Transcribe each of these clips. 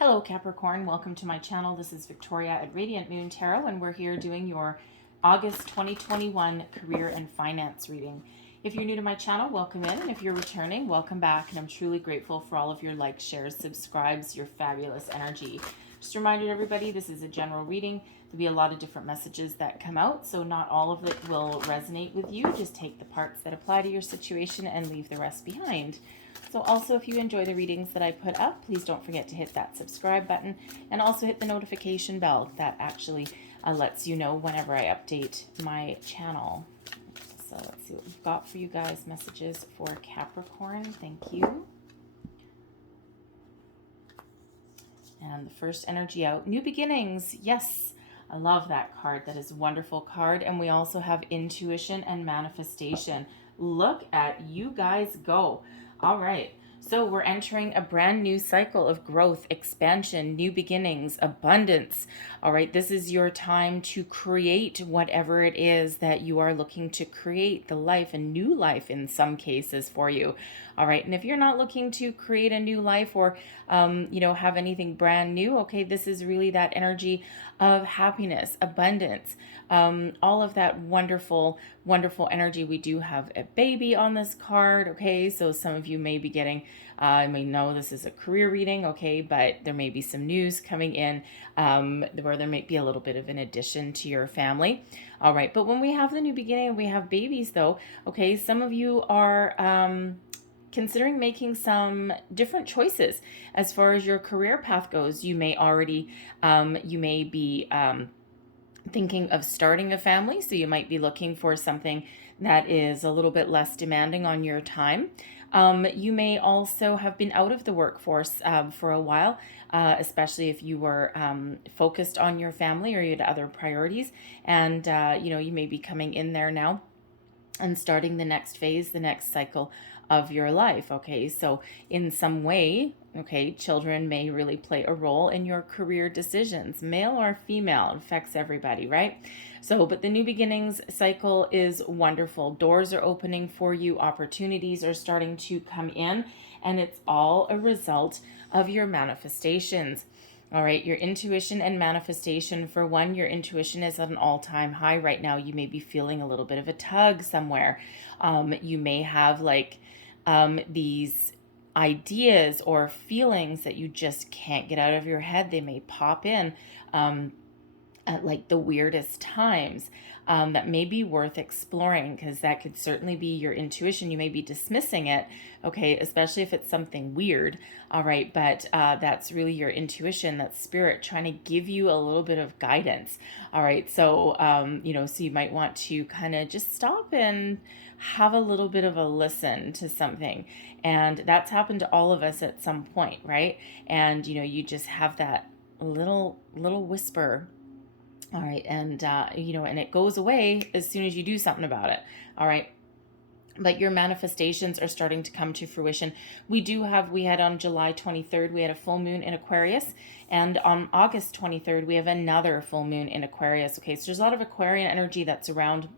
Hello Capricorn, welcome to my channel. This is Victoria at Radiant Moon Tarot, and we're here doing your August 2021 career and finance reading. If you're new to my channel, welcome in, and if you're returning, welcome back, and I'm truly grateful for all of your likes, shares, subscribes, your fabulous energy. Just a reminder to everybody, this is a general reading. There'll be a lot of different messages that come out, so not all of it will resonate with you. Just take the parts that apply to your situation and leave the rest behind. So also, if you enjoy the readings that I put up, please don't forget to hit that subscribe button and also hit the notification bell. That actually lets you know whenever I update my channel. So let's see what we've got for you guys. Messages for Capricorn. Thank you. And the first energy out, new beginnings. Yes, I love that card. That is a wonderful card. And we also have intuition and manifestation. Look at you guys go. All right, so we're entering a brand new cycle of growth, expansion, new beginnings, abundance. All right, this is your time to create whatever it is that you are looking to create, the life, a new life in some cases for you. All right, and if you're not looking to create a new life or, have anything brand new, okay, this is really that energy of happiness, abundance, all of that wonderful, wonderful energy. We do have a baby on this card, okay, so some of you may be getting, I may know this is a career reading, okay, but there may be some news coming in where there might be a little bit of an addition to your family. All right, but when we have the new beginning and we have babies though, okay, some of you are considering making some different choices as far as your career path goes. You may already, you may be thinking of starting a family, so you might be looking for something that is a little bit less demanding on your time. You may also have been out of the workforce for a while, especially if you were focused on your family or you had other priorities, and you may be coming in there now and starting the next phase, the next cycle of your life. Okay, so in some way, okay, children may really play a role in your career decisions, male or female. It affects everybody, right? So, but the new beginnings cycle is wonderful. Doors are opening for you, opportunities are starting to come in, and it's all a result of your manifestations. All right, your intuition and manifestation. For one, your intuition is at an all-time high right now. You may be feeling a little bit of a tug somewhere. You may have these ideas or feelings that you just can't get out of your head. They may pop in at like the weirdest times. That may be worth exploring, because that could certainly be your intuition. You may be dismissing it, okay, especially if it's something weird, all right, but that's really your intuition, that's spirit trying to give you a little bit of guidance, all right, so, so you might want to kind of just stop and have a little bit of a listen to something, and that's happened to all of us at some point, right, and, you just have that little whisper. All right, and and it goes away as soon as you do something about it. All right, but your manifestations are starting to come to fruition. We had on July 23rd, we had a full moon in Aquarius, and on August 23rd, we have another full moon in Aquarius. Okay, so there's a lot of Aquarian energy that's around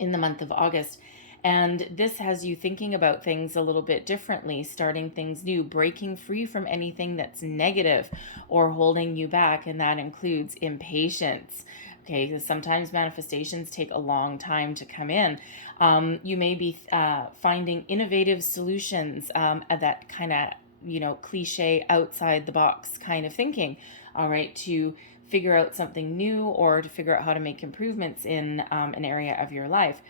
in the month of August. And this has you thinking about things a little bit differently, starting things new, breaking free from anything that's negative or holding you back. And that includes impatience. Okay, because sometimes manifestations take a long time to come in. You may be finding innovative solutions, that kind of, cliche outside the box kind of thinking, all right, to figure out something new or to figure out how to make improvements in an area of your life.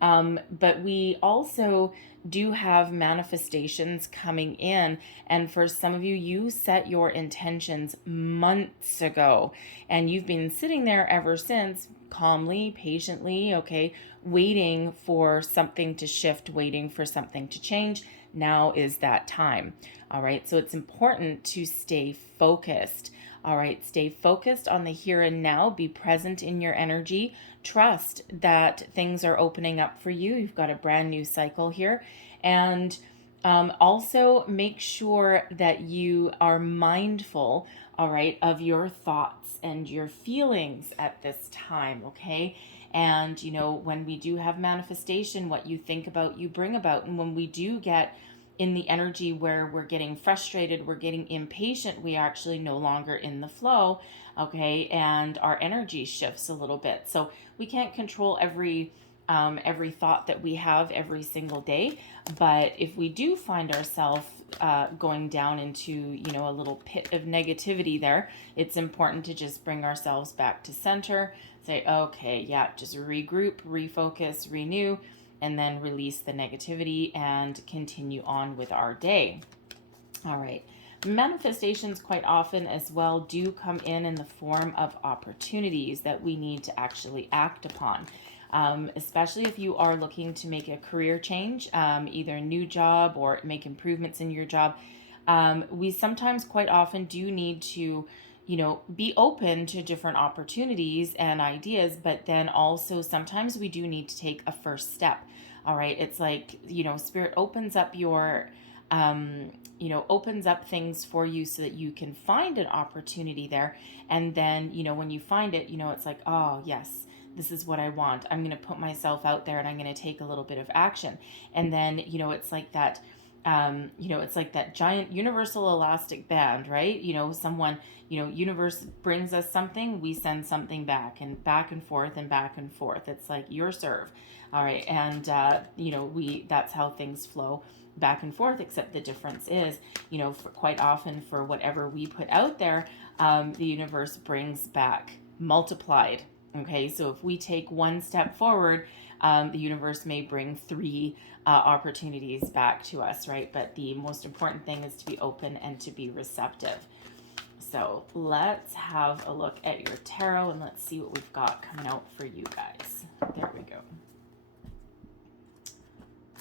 But we also do have manifestations coming in. And for some of you, you set your intentions months ago, and you've been sitting there ever since, calmly, patiently, okay, waiting for something to shift, waiting for something to change. Now is that time. All right. So it's important to stay focused. All right. Stay focused on the here and now. Be present in your energy. Trust that things are opening up for you. You've got a brand new cycle here. And also make sure that you are mindful, all right, of your thoughts and your feelings at this time. Okay. And, when we do have manifestation, what you think about, you bring about. And when we do get in the energy where we're getting frustrated, we're getting impatient, we are actually no longer in the flow, okay, and our energy shifts a little bit. So we can't control every thought that we have every single day, but if we do find ourselves going down into, you know, a little pit of negativity there, it's important to just bring ourselves back to center, say, okay, yeah, just regroup, refocus, renew, and then release the negativity and continue on with our day. All right. Manifestations quite often as well do come in the form of opportunities that we need to actually act upon. Especially if you are looking to make a career change, either a new job or make improvements in your job. We sometimes quite often do need to, you know, be open to different opportunities and ideas, but then also sometimes we do need to take a first step. All right. It's like, you know, Spirit opens up your, opens up things for you so that you can find an opportunity there. And then, you know, when you find it, you know, it's like, oh, yes, this is what I want. I'm going to put myself out there and I'm going to take a little bit of action. And then, you know, it's like that, it's like that giant universal elastic band, right? You know, someone, you know, universe brings us something, we send something back and back and forth and back and forth. It's like your serve. All right. And, that's how things flow back and forth, except the difference is, you know, for quite often for whatever we put out there, the universe brings back multiplied. Okay. So if we take one step forward, the universe may bring 3 opportunities back to us, right? But the most important thing is to be open and to be receptive. So let's have a look at your tarot and let's see what we've got coming out for you guys. There we go.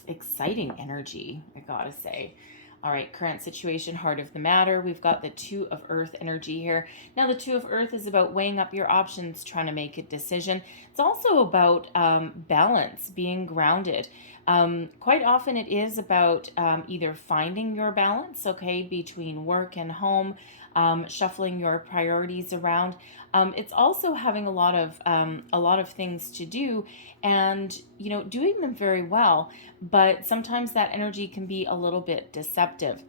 Exciting energy, I gotta say. All right, current situation, heart of the matter. We've got the 2 of Earth energy here. Now, the 2 of Earth is about weighing up your options, trying to make a decision. It's also about balance, being grounded. Quite often it is about either finding your balance, okay, between work and home, shuffling your priorities around. It's also having a lot of things to do and, you know, doing them very well. But sometimes that energy can be a little bit deceptive,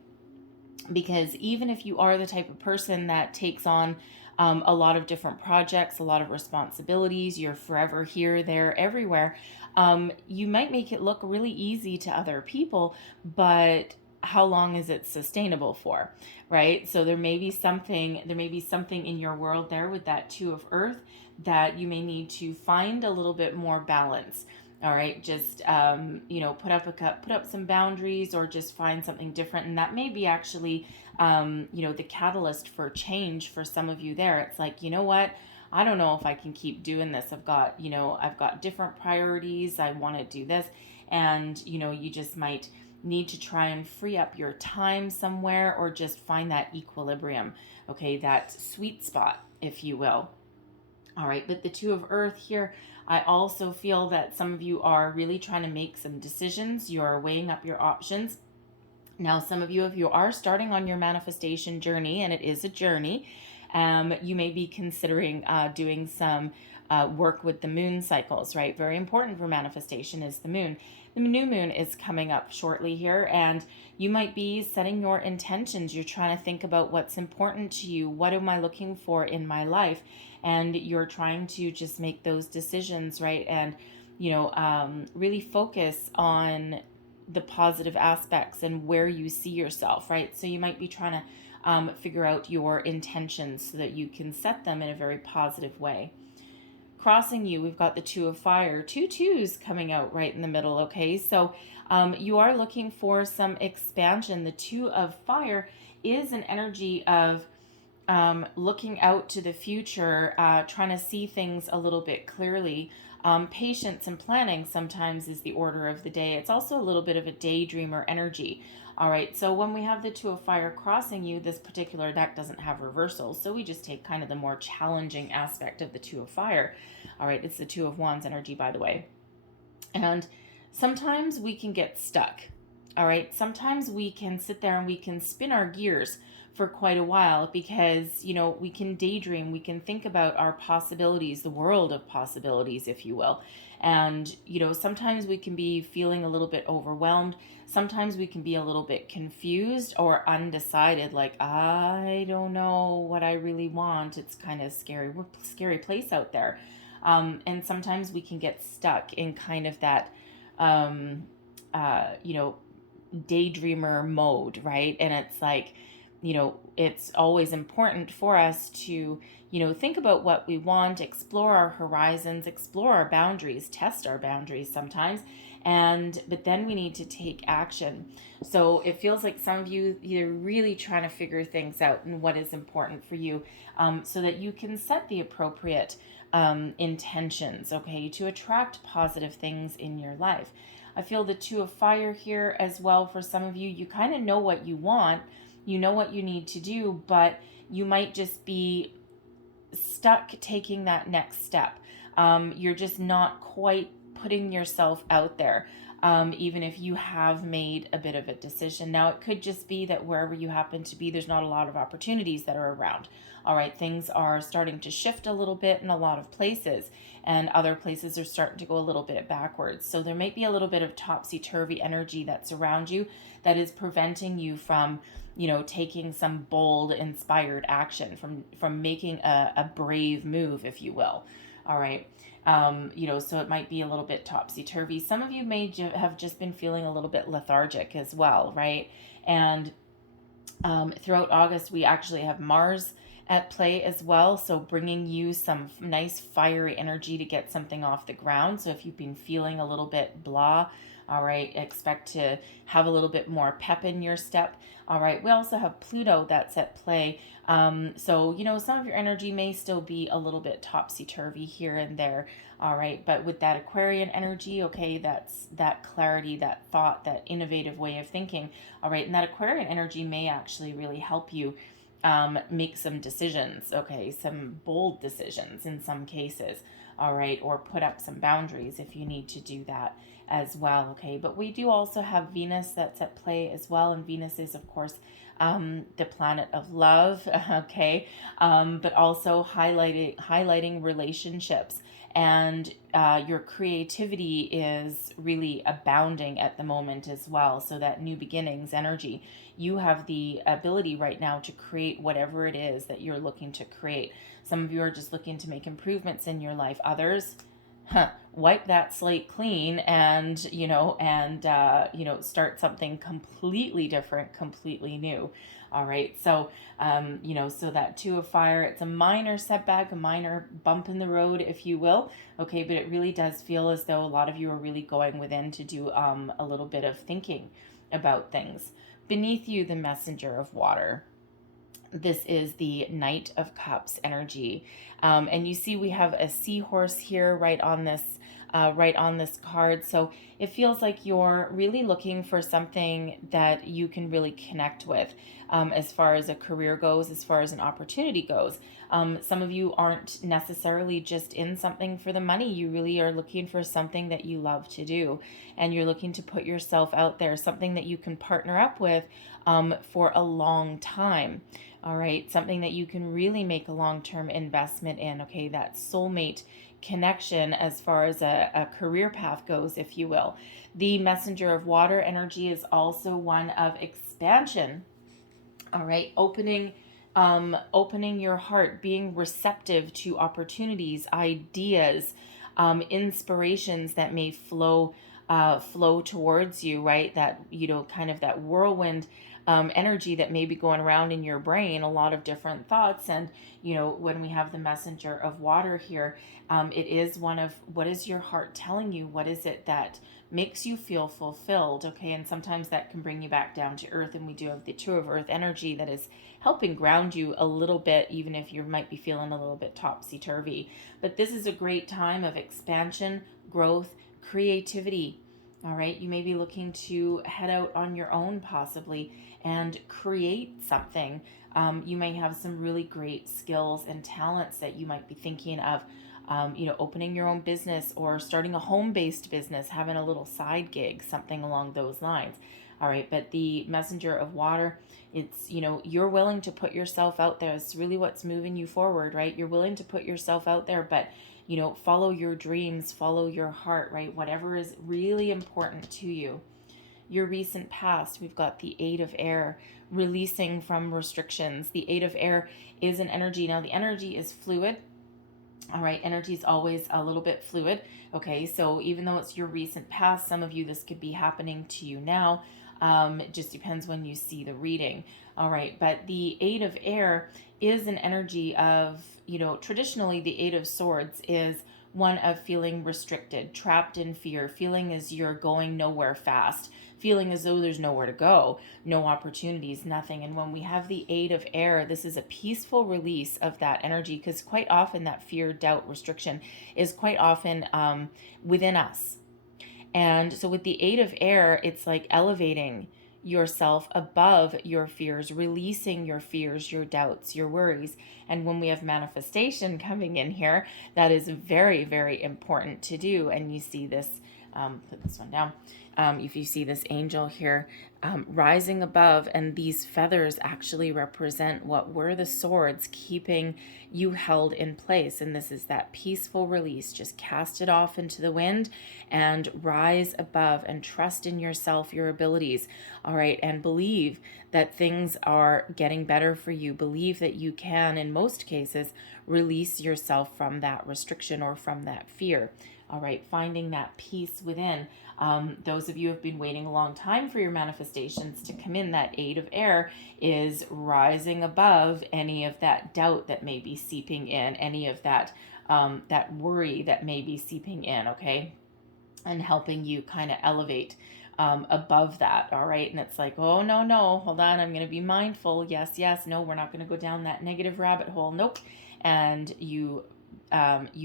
because even if you are the type of person that takes on a lot of different projects, a lot of responsibilities, you're forever here, there, everywhere, you might make it look really easy to other people, but how long is it sustainable for, right? So there may be something in your world there with that 2 of Earth that you may need to find a little bit more balance. All right, just put up some boundaries, or just find something different, and that may be actually the catalyst for change for some of you there. It's like, you know what, I don't know if I can keep doing this. I've got different priorities. I want to do this, and you just might need to try and free up your time somewhere, or just find that equilibrium, okay, that sweet spot, if you will. All right, but the 2 of Earth here, I also feel that some of you are really trying to make some decisions. You're weighing up your options. Now, some of you, if you are starting on your manifestation journey, and it is a journey, you may be considering doing some work with the moon cycles, right? Very important for manifestation is the moon. The new moon is coming up shortly here, and you might be setting your intentions. You're trying to think about what's important to you. What am I looking for in my life? And you're trying to just make those decisions, right? And, really focus on the positive aspects and where you see yourself, right? So you might be trying to figure out your intentions so that you can set them in a very positive way. Crossing you, we've got the 2 of Fire, 2 twos coming out right in the middle, okay? So you are looking for some expansion. The 2 of Fire is an energy of looking out to the future, trying to see things a little bit clearly. Patience and planning sometimes is the order of the day. It's also a little bit of a daydreamer energy. All right, so when we have the 2 of Fire crossing you, this particular deck doesn't have reversals, so we just take kind of the more challenging aspect of the 2 of Fire. All right, it's the 2 of Wands energy, by the way. And sometimes we can get stuck. All right, sometimes we can sit there and we can spin our gears for quite a while, because we can daydream, we can think about our possibilities, the world of possibilities, if you will, And, sometimes we can be feeling a little bit overwhelmed. Sometimes we can be a little bit confused or undecided, like, I don't know what I really want. It's kind of scary. We're a scary place out there. And sometimes we can get stuck in kind of that, um, you know, daydreamer mode, right? And it's like, it's always important for us to, think about what we want, explore our horizons, explore our boundaries, test our boundaries sometimes. But then we need to take action. So it feels like some of you, you're really trying to figure things out and what is important for you, so that you can set the appropriate intentions, okay, to attract positive things in your life. I feel the Two of Fire here as well. For some of you, you kind of know what you want, you know what you need to do, but you might just be stuck taking that next step. You're just not quite putting yourself out there, even if you have made a bit of a decision. Now, it could just be that wherever you happen to be, there's not a lot of opportunities that are around. All right, things are starting to shift a little bit in a lot of places, and other places are starting to go a little bit backwards. So there might be a little bit of topsy-turvy energy that's around you that is preventing you from, taking some bold, inspired action, from making a brave move, if you will. All right. So it might be a little bit topsy-turvy. Some of you may have just been feeling a little bit lethargic as well, right? And throughout August, we actually have Mars at play as well, so bringing you some nice fiery energy to get something off the ground. So if you've been feeling a little bit blah, all right, expect to have a little bit more pep in your step. All right, we also have Pluto that's at play. So, some of your energy may still be a little bit topsy-turvy here and there. All right, but with that Aquarian energy, okay, that's that clarity, that thought, that innovative way of thinking. All right, and that Aquarian energy may actually really help you make some decisions, okay, some bold decisions in some cases, all right, or put up some boundaries if you need to do that as well, okay. But we do also have Venus that's at play as well, and Venus is, of course, the planet of love, okay, but also highlighting relationships. And your creativity is really abounding at the moment as well. So that new beginnings energy, you have the ability right now to create whatever it is that you're looking to create. Some of you are just looking to make improvements in your life. Others, wipe that slate clean and, start something completely different, completely new. All right. So, so that Two of Fire, it's a minor setback, a minor bump in the road, if you will. Okay. But it really does feel as though a lot of you are really going within to do a little bit of thinking about things. Beneath you, the Messenger of Water. This is the Knight of Cups energy. And you see we have a seahorse here right on this card. So it feels like you're really looking for something that you can really connect with, as far as a career goes, as far as an opportunity goes. Some of you aren't necessarily just in something for the money. You really are looking for something that you love to do, and you're looking to put yourself out there, something that you can partner up with for a long time. All right, something that you can really make a long-term investment in, okay, that soulmate connection as far as a career path goes, if you will. The Messenger of Water energy is also one of expansion, all right, opening your heart, being receptive to opportunities, ideas, inspirations that may flow towards you, right? That, kind of that whirlwind energy that may be going around in your brain, a lot of different thoughts. And, when we have the Messenger of Water here, it is one of, what is your heart telling you? What is it that makes you feel fulfilled? Okay. And sometimes that can bring you back down to earth. And we do have the Two of Earth energy that is helping ground you a little bit, even if you might be feeling a little bit topsy-turvy. But this is a great time of expansion, growth, creativity. All right. You may be looking to head out on your own possibly and create something. You may have some really great skills and talents that you might be thinking of, opening your own business or starting a home-based business, having a little side gig, something along those lines. All right. But the Messenger of Water, it's, you're willing to put yourself out there. It's really what's moving you forward, right? You're willing to put yourself out there, but you know, follow your dreams, follow your heart, right? Whatever is really important to you. Your recent past, we've got the Eight of Air, releasing from restrictions. The Eight of Air is an energy. Now, the energy is fluid. All right, energy is always a little bit fluid. Okay, so even though it's your recent past, some of you, this could be happening to you now. It just depends when you see the reading. All right, but the Eight of Air is an energy of, you know, traditionally the Eight of Swords is one of feeling restricted, trapped in fear, feeling as you're going nowhere fast, feeling as though there's nowhere to go, no opportunities, nothing. And when we have the Eight of Air, this is a peaceful release of that energy, because quite often that fear, doubt, restriction is quite often within us. And so with the Eight of Air, it's like elevating yourself above your fears, releasing your fears, your doubts, your worries. And when we have manifestation coming in here, that is very, very important to do. And you see this, put this one down. If you see this angel here rising above, and these feathers actually represent what were the swords keeping you held in place. And this is that peaceful release. Just cast it off into the wind and rise above and trust in yourself, your abilities. All right. And believe that things are getting better for you. Believe that you can, in most cases, release yourself from that restriction or from that fear. All right, finding that peace within. Those of you who have been waiting a long time for your manifestations to come in, that Eight of Air is rising above any of that doubt that may be seeping in, any of that that worry that may be seeping in, okay? And helping you kind of elevate above that, all right? And it's like, oh, no, hold on, I'm going to be mindful. Yes, no, we're not going to go down that negative rabbit hole. Nope. And you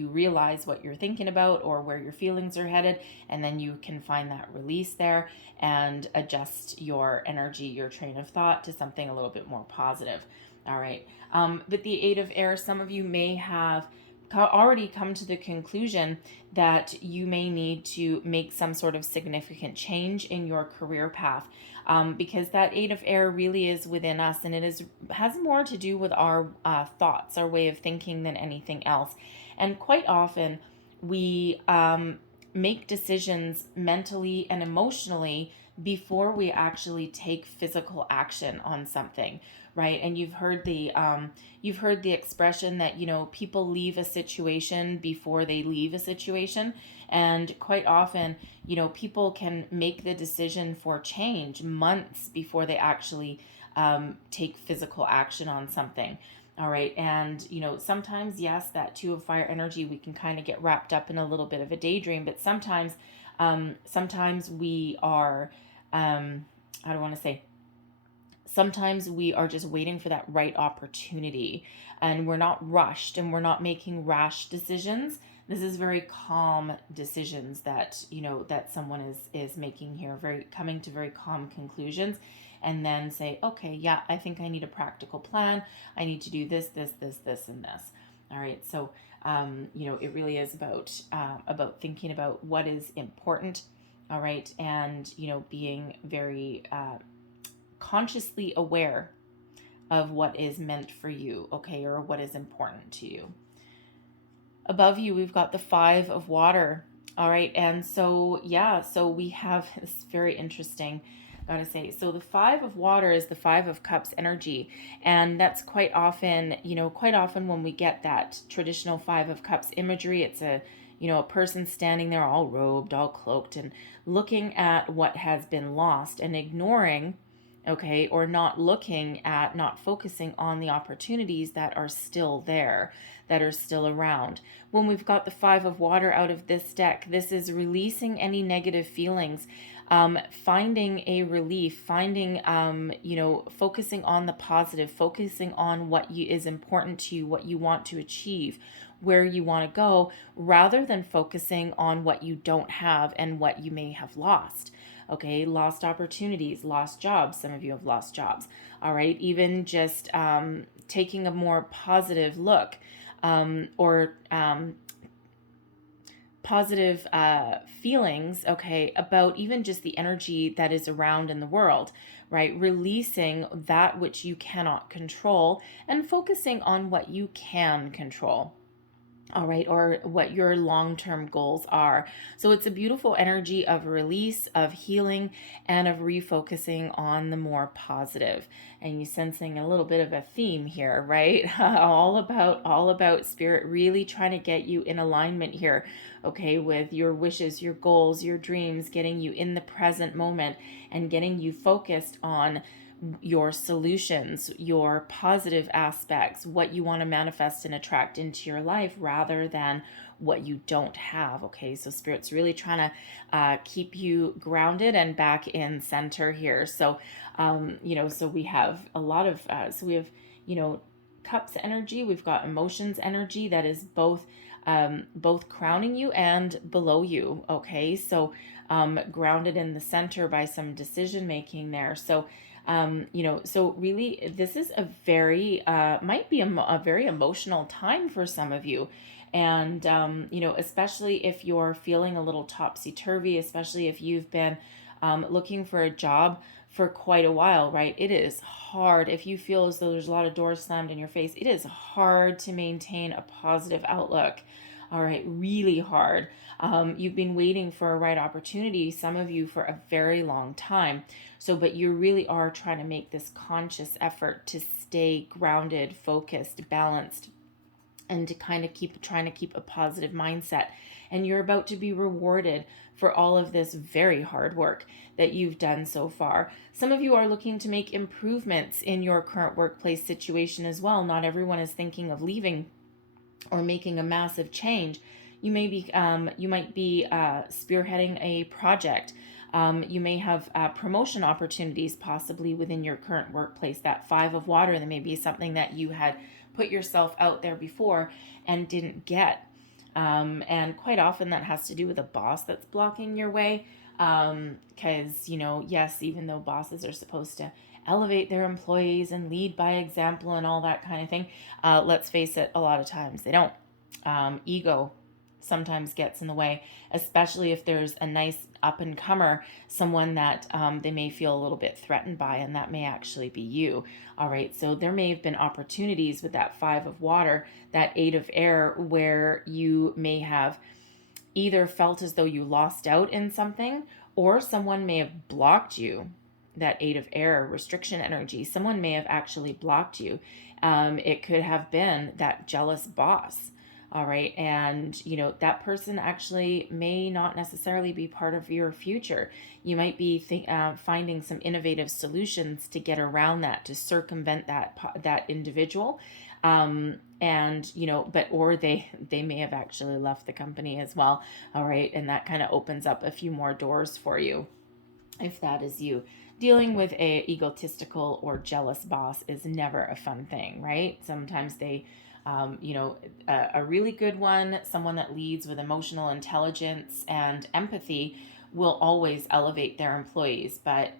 realize what you're thinking about or where your feelings are headed, and then you can find that release there and adjust your energy, your train of thought to something a little bit more positive. All right. But the Eight of Air, some of you may have already come to the conclusion that you may need to make some sort of significant change in your career path, because that Eight of Air really is within us, and it has more to do with our thoughts, our way of thinking, than anything else. And quite often we make decisions mentally and emotionally before we actually take physical action on something, right? And you've heard the expression that, you know, people leave a situation before they leave a situation. And quite often, you know, people can make the decision for change months before they actually take physical action on something. All right. And, you know, sometimes, yes, that Two of Fire energy, we can kind of get wrapped up in a little bit of a daydream, but sometimes we are, how do I want to say, sometimes we are just waiting for that right opportunity, and we're not rushed and we're not making rash decisions. This is very calm decisions that, you know, that someone is making here, coming to very calm conclusions, and then say, okay, yeah, I think I need a practical plan. I need to do this, and this. All right. So, you know, it really is about thinking about what is important. All right. And, you know, being very, consciously aware of what is meant for you, okay, or what is important to you. Above you, we've got the Five of Water. All right. And so, yeah, so we have this very interesting, gotta say. So the Five of Water is the Five of Cups energy. And that's quite often when we get that traditional Five of Cups imagery, it's a person standing there all robed, all cloaked, and looking at what has been lost and ignoring, okay, or not focusing on the opportunities that are still there, that are still around. When we've got the Five of Water out of this deck, this is releasing any negative feelings, finding a relief, focusing on the positive, focusing on what is important to you, what you want to achieve, where you want to go, rather than focusing on what you don't have and what you may have lost. Okay, lost opportunities, lost jobs. Some of you have lost jobs. All right, even just taking a more positive look, or positive feelings, okay, about even just the energy that is around in the world, right? Releasing that which you cannot control and focusing on what you can control. all right, or what your long-term goals are. So it's a beautiful energy of release, of healing, and of refocusing on the more positive. And you sensing a little bit of a theme here, right? all about spirit really trying to get you in alignment here, okay, with your wishes, your goals, your dreams, getting you in the present moment and getting you focused on your solutions, your positive aspects, what you want to manifest and attract into your life rather than what you don't have. Okay, so Spirit's really trying to keep you grounded and back in center here. So, so we have a lot of, we have, cups energy, we've got emotions energy that is both crowning you and below you. Okay, so grounded in the center by some decision making there. So so really this is a very might be a very emotional time for some of you. And especially if you're feeling a little topsy-turvy, especially if you've been looking for a job for quite a while, right? It is hard. If you feel as though there's a lot of doors slammed in your face, it is hard to maintain a positive outlook. All right, really hard. You've been waiting for a right opportunity, some of you for a very long time. So, but you really are trying to make this conscious effort to stay grounded, focused, balanced, and to kind of trying to keep a positive mindset. And you're about to be rewarded for all of this very hard work that you've done so far. Some of you are looking to make improvements in your current workplace situation as well. Not everyone is thinking of leaving or making a massive change. You might be spearheading a project. You may have promotion opportunities possibly within your current workplace. That 5 of water, that may be something that you had put yourself out there before and didn't get. And quite often that has to do with a boss that's blocking your way. Because, yes, even though bosses are supposed to elevate their employees and lead by example and all that kind of thing, let's face it, a lot of times they don't. Ego sometimes gets in the way, especially if there's a nice up-and-comer, someone that they may feel a little bit threatened by, and that may actually be you. All right, so there may have been opportunities with that 5 of water, that 8 of air, where you may have either felt as though you lost out in something, or someone may have blocked you. That 8 of air, restriction energy, someone may have actually blocked you. It could have been that jealous boss. All right. And, that person actually may not necessarily be part of your future. You might be finding some innovative solutions to get around that, to circumvent that individual. Or they may have actually left the company as well. All right. And that kind of opens up a few more doors for you, if that is you. Dealing with a egotistical or jealous boss is never a fun thing, right? Sometimes they a really good one, someone that leads with emotional intelligence and empathy, will always elevate their employees, but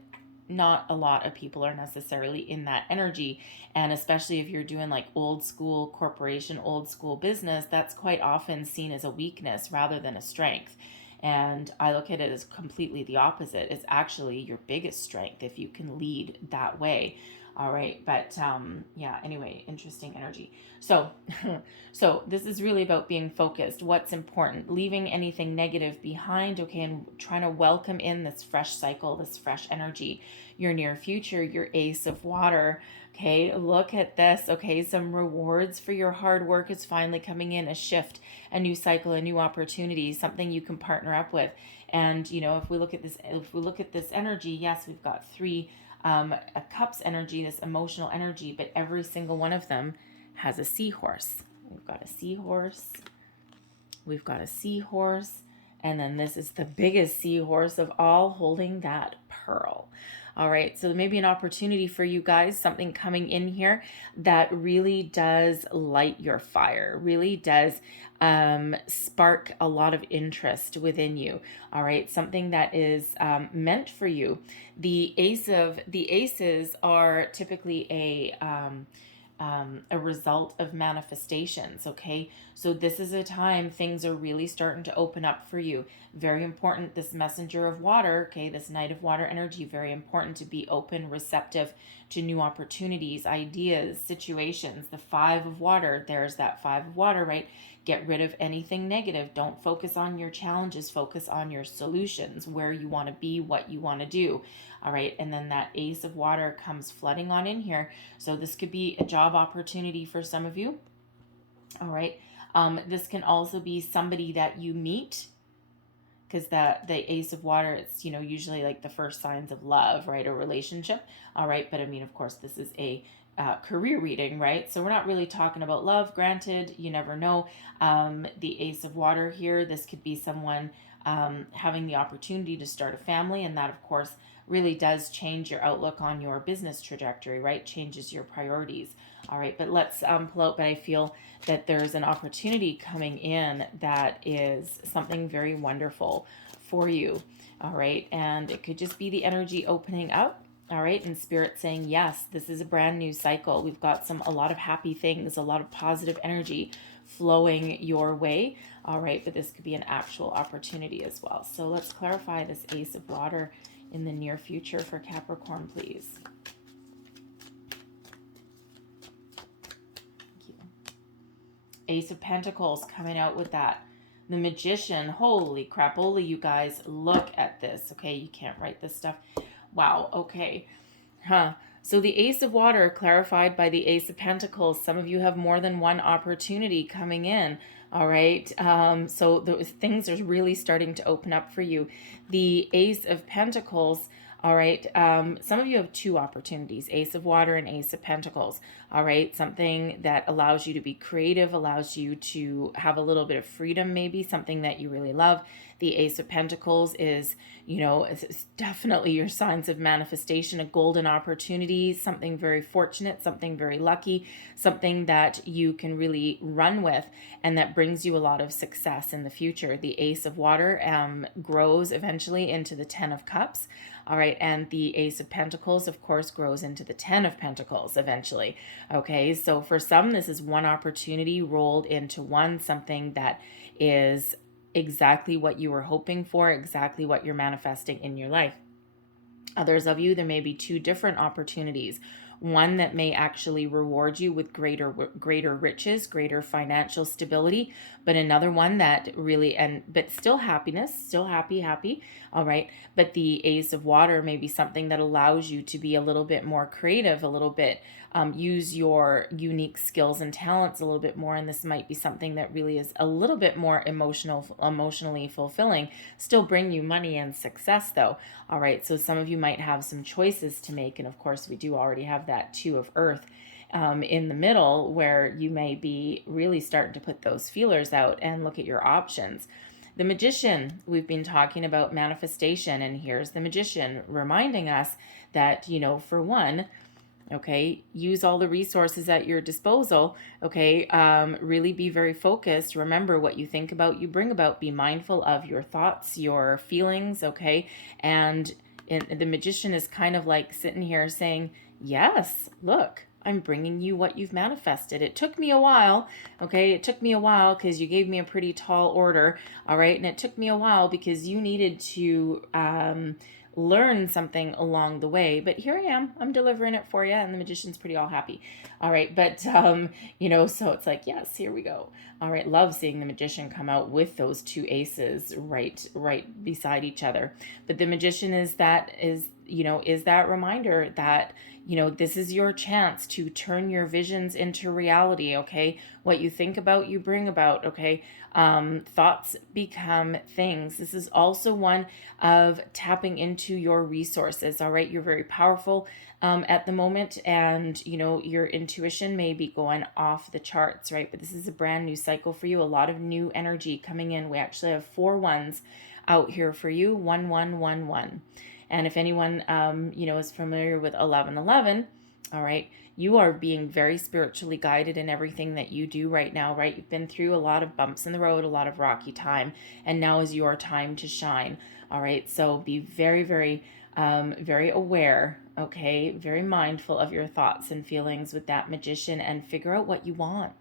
not a lot of people are necessarily in that energy. And especially if you're doing like old school corporation, old school business, that's quite often seen as a weakness rather than a strength. And I look at it as completely the opposite. It's actually your biggest strength if you can lead that way. All right. But anyway, interesting energy. So, so this is really about being focused. What's important, leaving anything negative behind. Okay. And trying to welcome in this fresh cycle, this fresh energy, your near future, your ace of water. Okay. Look at this. Okay. Some rewards for your hard work is finally coming in, a shift, a new cycle, a new opportunity, something you can partner up with. And, if we look at this energy, yes, we've got 3 a cups energy, this emotional energy, but every single one of them has a seahorse. We've got a seahorse. We've got a seahorse. And then this is the biggest seahorse of all, holding that pearl. All right, so maybe an opportunity for you guys, something coming in here that really does light your fire, really does spark a lot of interest within you. All right, something that is meant for you. The aces are typically a result of manifestations. Okay, so this is a time things are really starting to open up for you. Very important, this messenger of water, okay, this Knight of Water energy, very important to be open, receptive to new opportunities, ideas, situations. The Five of Water, there's that Five of Water, right? Get rid of anything negative. Don't focus on your challenges. Focus on your solutions, where you want to be, what you want to do. All right. And then that Ace of Water comes flooding on in here. So this could be a job opportunity for some of you. All right. This can also be somebody that you meet, because the Ace of Water, it's, usually like the first signs of love, right? A relationship. All right. But I mean, of course, this is a career reading, right? So we're not really talking about love. Granted, you never know. The Ace of Water here, this could be someone having the opportunity to start a family. And that, of course, really does change your outlook on your business trajectory, right? Changes your priorities. All right. But let's pull out. But I feel that there's an opportunity coming in that is something very wonderful for you. All right. And it could just be the energy opening up. All right. And Spirit saying, yes, this is a brand new cycle. We've got a lot of happy things, a lot of positive energy flowing your way. All right. But this could be an actual opportunity as well. So let's clarify this Ace of Water in the near future for Capricorn, please. Thank you. Ace of Pentacles coming out with that. The Magician. Holy crapola, you guys. Look at this. Okay. You can't write this stuff. Wow. Okay. So the Ace of Water clarified by the Ace of Pentacles. Some of you have more than one opportunity coming in. All right. So those things are really starting to open up for you. The Ace of Pentacles. All right. Some of you have two opportunities, Ace of Water and Ace of Pentacles. All right. Something that allows you to be creative, allows you to have a little bit of freedom, maybe something that you really love. The Ace of Pentacles is, it's definitely your signs of manifestation, a golden opportunity, something very fortunate, something very lucky, something that you can really run with and that brings you a lot of success in the future. The Ace of Water grows eventually into the Ten of Cups. All right. And the Ace of Pentacles, of course, grows into the Ten of Pentacles eventually. Okay. So for some, this is one opportunity rolled into one, something that is exactly what you were hoping for, exactly what you're manifesting in your life. Others of you, there may be two different opportunities. One that may actually reward you with greater riches, greater financial stability, but another one that really, but still happiness, still happy. All right. But the Ace of Water may be something that allows you to be a little bit more creative, a little bit, use your unique skills and talents a little bit more. And this might be something that really is a little bit more emotionally fulfilling, still bring you money and success though. All right. So some of you might have some choices to make. And of course we do already have that Two of Earth in the middle, where you may be really starting to put those feelers out and look at your options. The Magician, we've been talking about manifestation, and here's the Magician reminding us that, for one, okay, use all the resources at your disposal. Okay, really be very focused. Remember, what you think about, you bring about. Be mindful of your thoughts, your feelings. Okay, and the Magician is kind of like sitting here saying, yes, look, I'm bringing you what you've manifested. It took me a while. Okay, it took me a while because you gave me a pretty tall order. All right, and it took me a while because you needed to learn something along the way, but here I am, I'm delivering it for you, and the Magician's pretty all happy. All right, but so it's like, yes, here we go. All right, love seeing the Magician come out with those two aces right beside each other. But the Magician is that reminder that this is your chance to turn your visions into reality. Okay, what you think about, you bring about. Okay, thoughts become things. This is also one of tapping into your resources. All right, you're very powerful at the moment, and your intuition may be going off the charts, right? But this is a brand new cycle for you, a lot of new energy coming in. We actually have 4 ones out here for you, 1111. And if anyone is familiar with 1111, all right, you are being very spiritually guided in everything that you do right now, right? You've been through a lot of bumps in the road, a lot of rocky time, and now is your time to shine. All right, so be very, very, very aware, okay, very mindful of your thoughts and feelings with that Magician, and figure out what you want.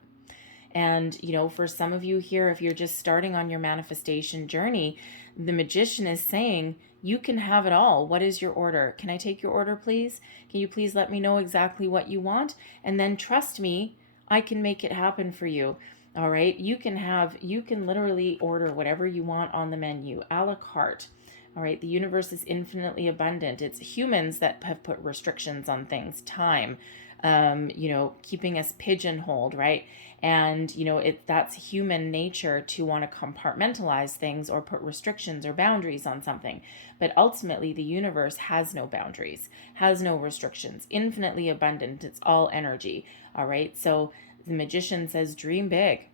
And, you know, for some of you here, if you're just starting on your manifestation journey, the Magician is saying, you can have it all. What is your order? Can I take your order, please? Can you please let me know exactly what you want? And then trust me, I can make it happen for you. All right. You can literally order whatever you want on the menu, a la carte. All right. The universe is infinitely abundant. It's humans that have put restrictions on things, time, you know, keeping us pigeonholed, right? And, you know, that's human nature to want to compartmentalize things or put restrictions or boundaries on something. But ultimately, the universe has no boundaries, has no restrictions, infinitely abundant. It's all energy. All right. So the Magician says, dream big.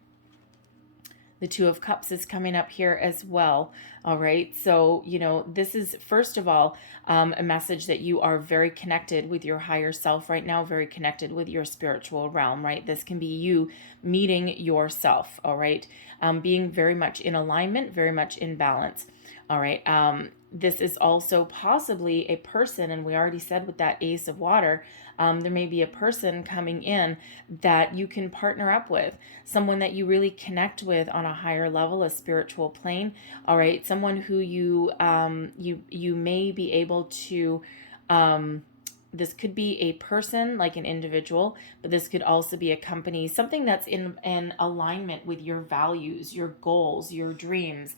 The Two of Cups is coming up here as well. All right. So, you know, this is, first of all, a message that you are very connected with your higher self right now, very connected with your spiritual realm, right? This can be you meeting yourself. All right. Being very much in alignment, very much in balance. All right. This is also possibly a person, and we already said with that Ace of Water, there may be a person coming in that you can partner up with, someone that you really connect with on a higher level, a spiritual plane. All right, someone who you may be able to. This could be a person, like an individual, but this could also be a company, something that's in alignment with your values, your goals, your dreams,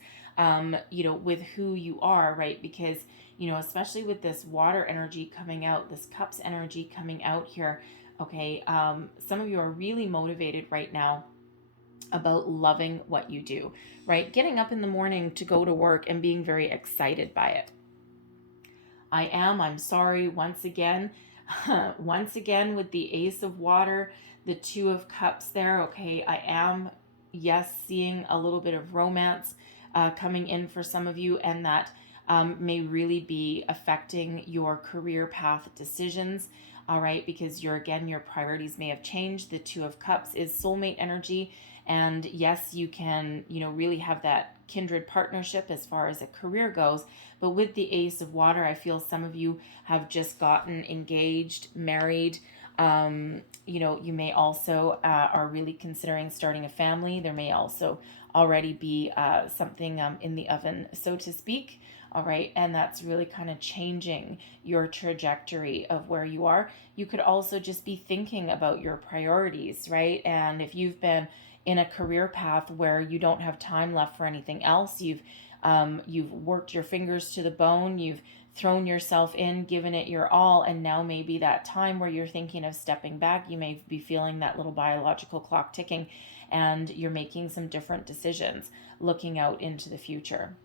you know, with who you are, right? Because, you know, especially with this water energy coming out, this cups energy coming out here, okay, some of you are really motivated right now about loving what you do, right? Getting up in the morning to go to work and being very excited by it. I'm sorry, once again, once again with the Ace of Water, the Two of Cups there, okay, I am, yes, seeing a little bit of romance coming in for some of you, and that may really be affecting your career path decisions, all right, because your priorities may have changed. The Two of Cups is soulmate energy, and yes, you can, you know, really have that kindred partnership as far as a career goes. But with the Ace of Water, I feel some of you have just gotten engaged, married. You know, you may also are really considering starting a family. There may also already be something in the oven, so to speak. All right. And that's really kind of changing your trajectory of where you are. You could also just be thinking about your priorities, right? And if you've been in a career path where you don't have time left for anything else, you've worked your fingers to the bone, you've thrown yourself in, given it your all, and now maybe that time where you're thinking of stepping back, you may be feeling that little biological clock ticking, and you're making some different decisions, looking out into the future.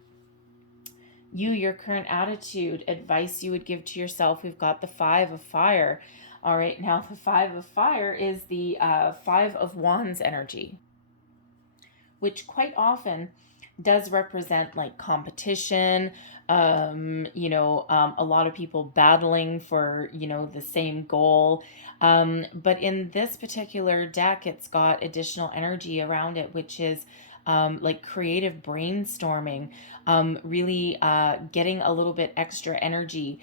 Your current attitude, advice you would give to yourself. We've got the Five of Fire. All right, now the Five of Fire is the Five of Wands energy, which quite often does represent like competition, a lot of people battling for, you know, the same goal. But in this particular deck, it's got additional energy around it, which is like creative brainstorming, really getting a little bit extra energy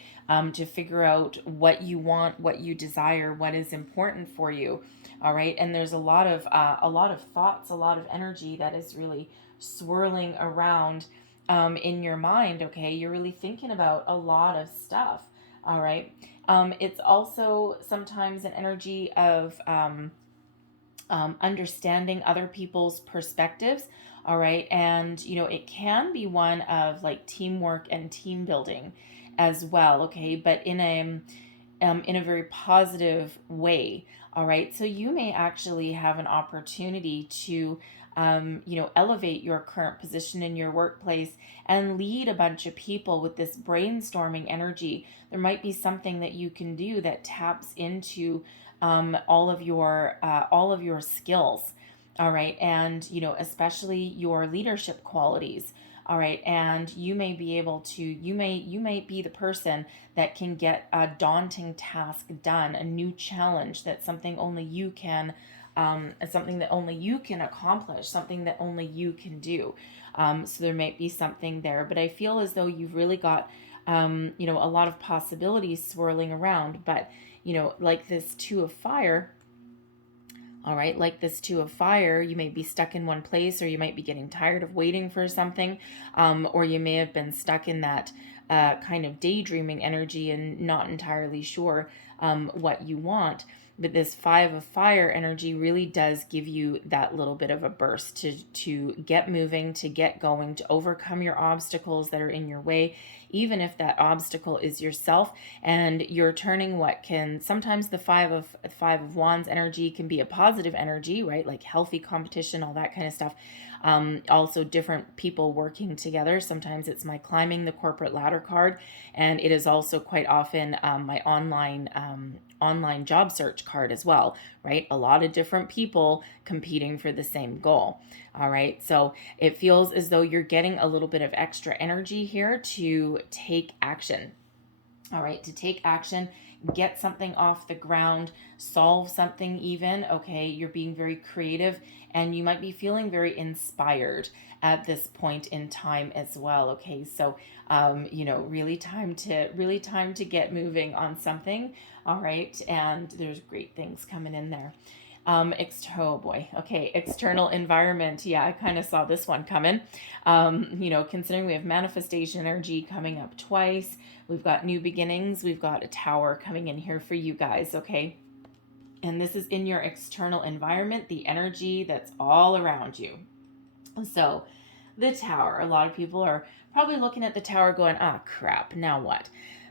to figure out what you want, what you desire, what is important for you. All right, and there's a lot of thoughts, a lot of energy that is really swirling around in your mind. Okay, you're really thinking about a lot of stuff. All right, it's also sometimes an energy of understanding other people's perspectives. All right, and you know, it can be one of like teamwork and team building as well. Okay, but in a very positive way. All right, so you may actually have an opportunity to elevate your current position in your workplace and lead a bunch of people with this brainstorming energy. There might be something that you can do that taps into all of your skills. All right, and you know, especially your leadership qualities. All right, and you may be able to, you may be the person that can get a daunting task done, a new challenge, that's something only you can, something that only you can accomplish, something that only you can do. So there might be something there, but I feel as though you've really got, a lot of possibilities swirling around. But, you know, like this Two of Fire, All right, like this Two of Fire, you may be stuck in one place, or you might be getting tired of waiting for something, or you may have been stuck in that kind of daydreaming energy and not entirely sure what you want. But this Five of Fire energy really does give you that little bit of a burst to get moving, to get going, to overcome your obstacles that are in your way, even if that obstacle is yourself, and you're turning what can sometimes the Five of Wands energy can be a positive energy, right? Like healthy competition, all that kind of stuff. Also different people working together. Sometimes it's my climbing the corporate ladder card, and it is also quite often my online job search card as well, right? A lot of different people competing for the same goal. All right, so it feels as though you're getting a little bit of extra energy here to take action. All right, to take action, get something off the ground, solve something even, okay? You're being very creative, and you might be feeling very inspired at this point in time as well, okay? So, really time to get moving on something, all right? And there's great things coming in there. Oh boy. Okay. External environment. Yeah, I kind of saw this one coming. Considering we have manifestation energy coming up twice, we've got new beginnings, we've got a Tower coming in here for you guys. Okay. And this is in your external environment, the energy that's all around you. So the Tower, a lot of people are probably looking at the Tower going, ah, crap, now what?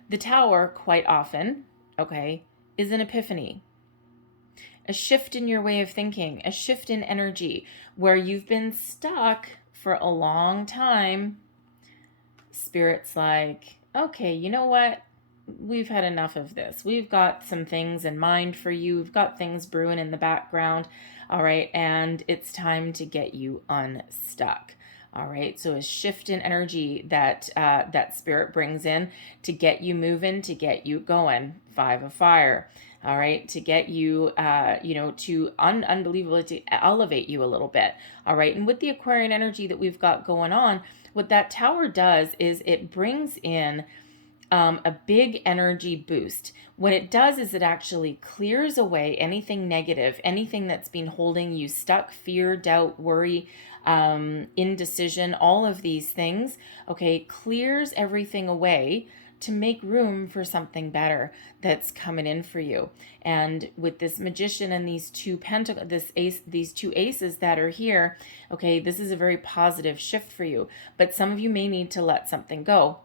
The Tower quite often, okay, is an epiphany. A shift in your way of thinking, a shift in energy where you've been stuck for a long time. Spirit's like, okay, you know what? We've had enough of this. We've got some things in mind for you. We've got things brewing in the background. All right. And it's time to get you unstuck. All right. So a shift in energy that Spirit brings in to get you moving, to get you going. Five of Fire. All right, to get you, to unbelievably to elevate you a little bit. All right, and with the Aquarian energy that we've got going on, what that Tower does is it brings in a big energy boost. What it does is it actually clears away anything negative, anything that's been holding you stuck, fear, doubt, worry, indecision, all of these things, okay, clears everything away to make room for something better that's coming in for you. And with this Magician and these two these two aces that are here, okay, this is a very positive shift for you. But some of you may need to let something go.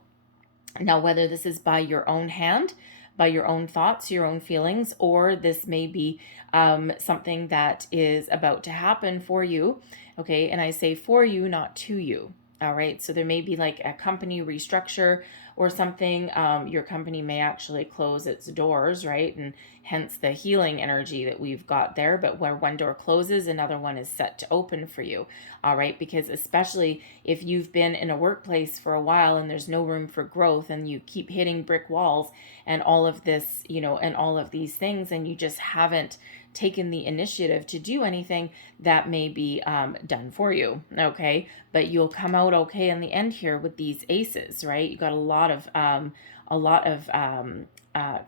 Now, whether this is by your own hand, by your own thoughts, your own feelings, or this may be something that is about to happen for you, okay, and I say for you, not to you. All right, so there may be like a company restructure or something. Your company may actually close its doors, right? And hence the healing energy that we've got there. But where one door closes, another one is set to open for you. All right, because especially if you've been in a workplace for a while and there's no room for growth and you keep hitting brick walls and all of this, and all of these things, and you just haven't taken the initiative to do anything, that may be done for you, okay? But you'll come out okay in the end here with these aces, right? You got a lot of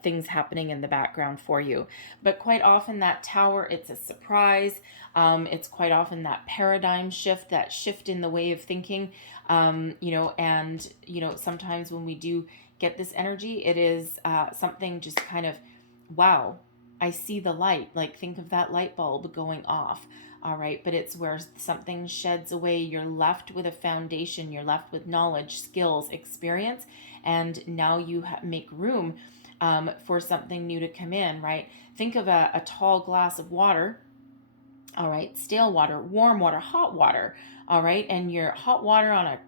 things happening in the background for you. But quite often that Tower, it's a surprise. It's quite often that paradigm shift, that shift in the way of thinking, sometimes when we do get this energy, it is something just kind of, wow, I see the light. Like, think of that light bulb going off. All right. But it's where something sheds away. You're left with a foundation. You're left with knowledge, skills, experience. And now you make room for something new to come in, right? Think of a tall glass of water. All right. Stale water, warm water, hot water. All right. And your hot water on a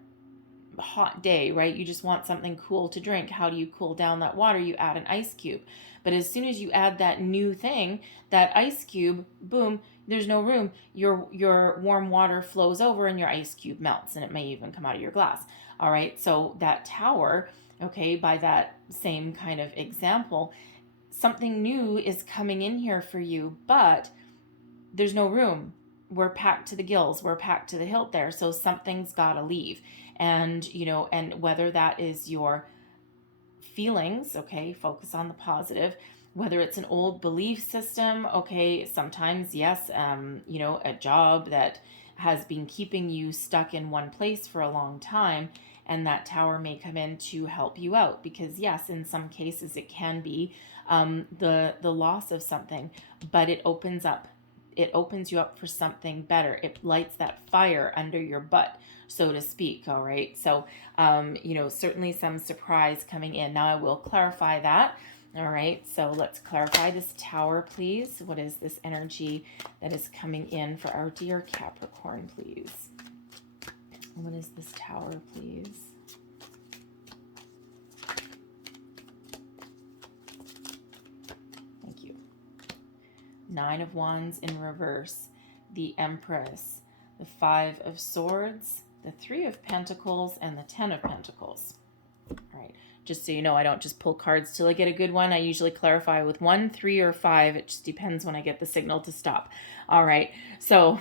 hot day, right? You just want something cool to drink. How do you cool down that water? You add an ice cube. But as soon as you add that new thing, that ice cube, boom, there's no room. Your warm water flows over and your ice cube melts, and it may even come out of your glass. All right. So that Tower, okay, by that same kind of example, something new is coming in here for you, but there's no room. We're packed to the gills. We're packed to the hilt there. So something's got to leave. And, and whether that is your feelings, okay, focus on the positive, whether it's an old belief system, okay, sometimes, yes, you know, a job that has been keeping you stuck in one place for a long time, and that tower may come in to help you out, because yes, in some cases it can be the loss of something, but it opens you up for something better. It lights that fire under your butt, so to speak. All right, so you know, certainly some surprise coming in. Now I will clarify that. All right, so let's clarify this tower, please. What is this energy that is coming in for our dear Capricorn, please? What is this tower, please? Thank you. Nine of Wands in reverse, the Empress, the Five of Swords, the Three of Pentacles, and the Ten of Pentacles. All right. Just so you know, I don't just pull cards till I get a good one. I usually clarify with 1, 3, or 5. It just depends when I get the signal to stop. All right, so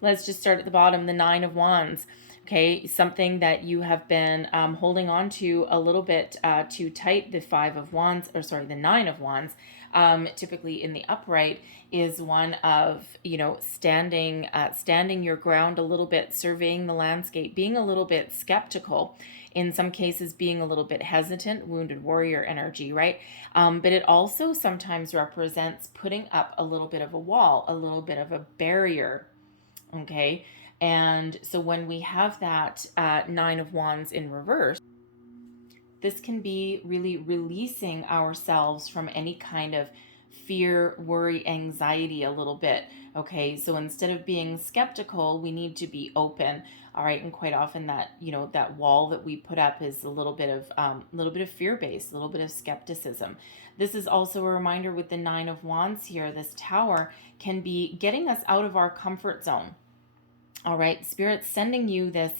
let's just start at the bottom, the Nine of Wands. Okay, something that you have been holding on to a little bit too tight. The Five of Wands, or sorry, the Nine of Wands, typically in the upright, is one of, you know, standing your ground a little bit, surveying the landscape, being a little bit skeptical. In some cases, being a little bit hesitant, wounded warrior energy, right? But it also sometimes represents putting up a little bit of a wall, a little bit of a barrier, okay? And so when we have that Nine of Wands in reverse, this can be really releasing ourselves from any kind of fear, worry, anxiety a little bit. Okay, so instead of being skeptical, we need to be open. All right, and quite often that, you know, that wall that we put up is a little bit of fear-based, a little bit of skepticism. This is also a reminder with the Nine of Wands here. This tower can be getting us out of our comfort zone. All right, Spirit's sending you this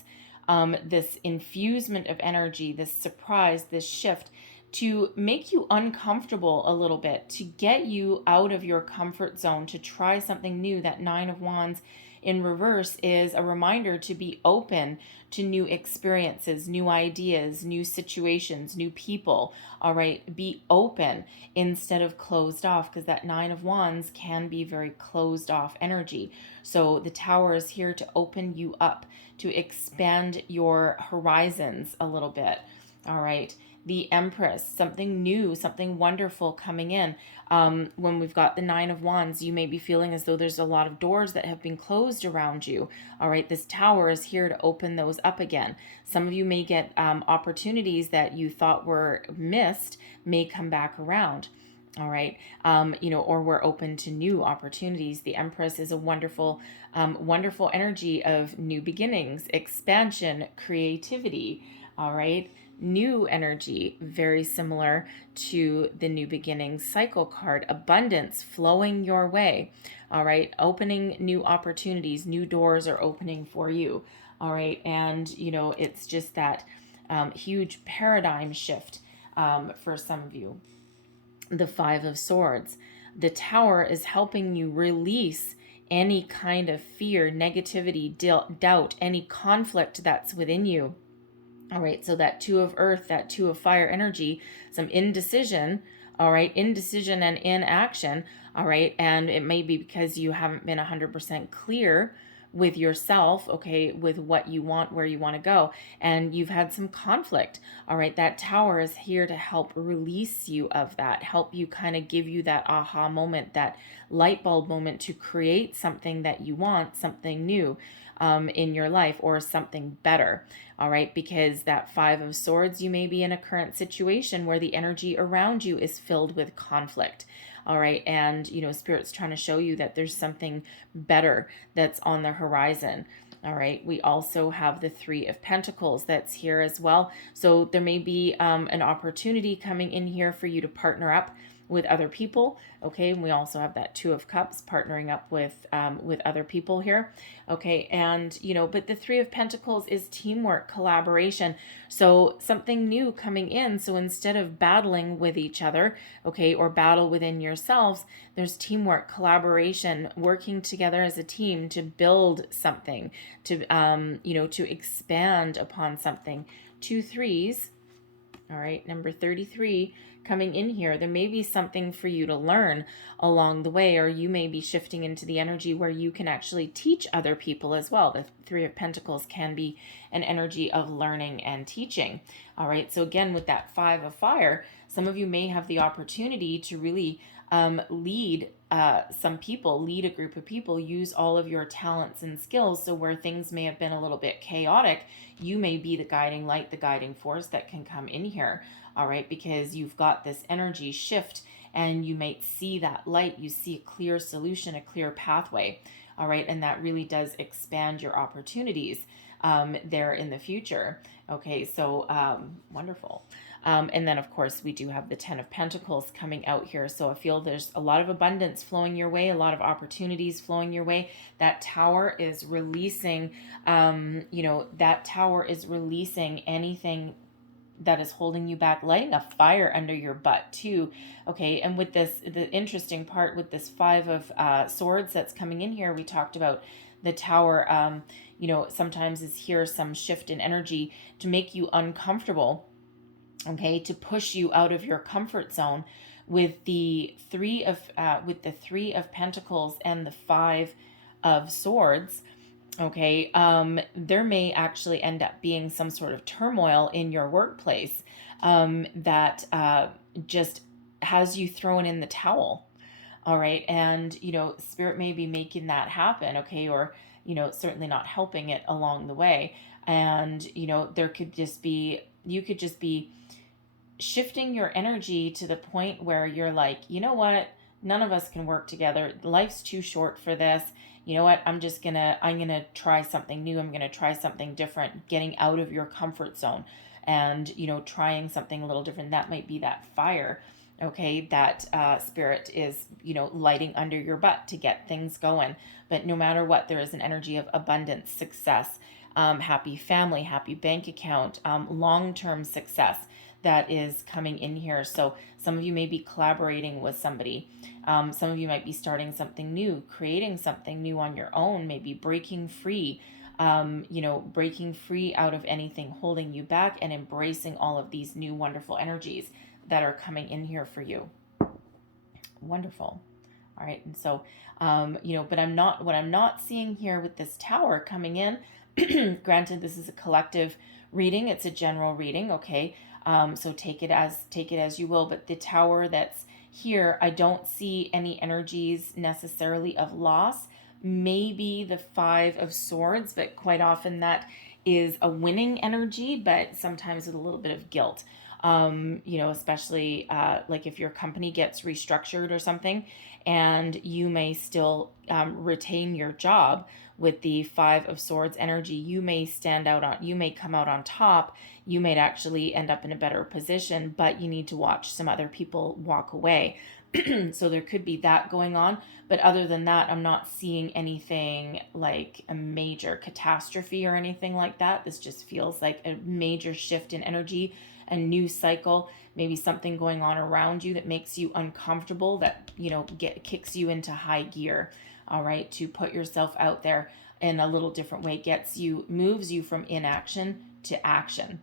this infusement of energy, this surprise, this shift, to make you uncomfortable a little bit, to get you out of your comfort zone, to try something new. That Nine of Wands in reverse is a reminder to be open to new experiences, new ideas, new situations, new people. All right, be open instead of closed off, because that Nine of Wands can be very closed off energy. So the tower is here to open you up, to expand your horizons a little bit. All right, the Empress, something new, something wonderful coming in. When we've got the Nine of Wands, you may be feeling as though there's a lot of doors that have been closed around you. All right, this tower is here to open those up again. Some of you may get opportunities that you thought were missed may come back around. All right, you know, or we're open to new opportunities. The Empress is a wonderful, wonderful energy of new beginnings, expansion, creativity. All right, new energy, very similar to the new beginnings cycle card, abundance flowing your way. All right, opening new opportunities, new doors are opening for you. All right, and you know, it's just that huge paradigm shift for some of you. The Five of Swords, the tower is helping you release any kind of fear, negativity, doubt, any conflict that's within you. All right, so that Two of Earth, that Two of Fire energy, some indecision, all right, indecision and inaction, all right, and it may be because you haven't been 100% clear with yourself, okay, with what you want, where you want to go, and you've had some conflict. All right, that tower is here to help release you of that, help you kind of give you that aha moment, that light bulb moment to create something that you want, something new in your life, or something better. All right, because that Five of Swords, you may be in a current situation where the energy around you is filled with conflict. All right, and you know, Spirit's trying to show you that there's something better that's on the horizon. All right, we also have the Three of Pentacles that's here as well. So there may be an opportunity coming in here for you to partner up with other people. Okay, and we also have that Two of Cups, partnering up with other people here. Okay, and you know, but the Three of Pentacles is teamwork, collaboration. So something new coming in. So instead of battling with each other, okay, or battle within yourselves, there's teamwork, collaboration, working together as a team to build something, to you know, to expand upon something. Two threes. All right, number 33 coming in here. There may be something for you to learn along the way, or you may be shifting into the energy where you can actually teach other people as well. The Three of Pentacles can be an energy of learning and teaching. All right, so again, with that Five of Fire, some of you may have the opportunity to really lead some people, lead a group of people, use all of your talents and skills. So where things may have been a little bit chaotic, you may be the guiding light, the guiding force that can come in here. All right, because you've got this energy shift and you might see that light, you see a clear solution, a clear pathway. All right, and that really does expand your opportunities there in the future. Okay, so wonderful. And then, of course, we do have the Ten of Pentacles coming out here. So I feel there's a lot of abundance flowing your way, a lot of opportunities flowing your way. That Tower is releasing, that Tower is releasing anything that is holding you back, lighting a fire under your butt too. Okay, and with this, the interesting part with this Five of Swords that's coming in here, we talked about the Tower, sometimes is here some shift in energy to make you uncomfortable. Okay, to push you out of your comfort zone. With the Three of Pentacles and the Five of Swords, okay, there may actually end up being some sort of turmoil in your workplace that just has you throwing in the towel. All right, and Spirit may be making that happen, okay, or certainly not helping it along the way. And there could just be, you could just be shifting your energy to the point where you're like, you know what, none of us can work together, life's too short for this. You know what, I'm gonna try something new, I'm gonna try something different, getting out of your comfort zone and trying something a little different. That might be that fire, okay, that Spirit is lighting under your butt to get things going. But no matter what, there is an energy of abundance, success, happy family, happy bank account, long-term success that is coming in here. So some of you may be collaborating with somebody. Some of you might be starting something new, creating something new on your own, maybe breaking free, breaking free out of anything holding you back and embracing all of these new wonderful energies that are coming in here for you. Wonderful. All right. And so, but what I'm not seeing here with this Tower coming in, granted, this is a collective reading. It's a general reading. Okay. So take it as you will, but the Tower that's here, I don't see any energies necessarily of loss. Maybe the Five of Swords, but quite often that is a winning energy, but sometimes with a little bit of guilt. Especially like if your company gets restructured or something, and you may still retain your job. With the Five of Swords energy, you may you may come out on top, you may actually end up in a better position, but you need to watch some other people walk away. So there could be that going on. But other than that, I'm not seeing anything like a major catastrophe or anything like that. This just feels like a major shift in energy, a new cycle, maybe something going on around you that makes you uncomfortable, that kicks you into high gear. All right, to put yourself out there in a little different way, moves you from inaction to action.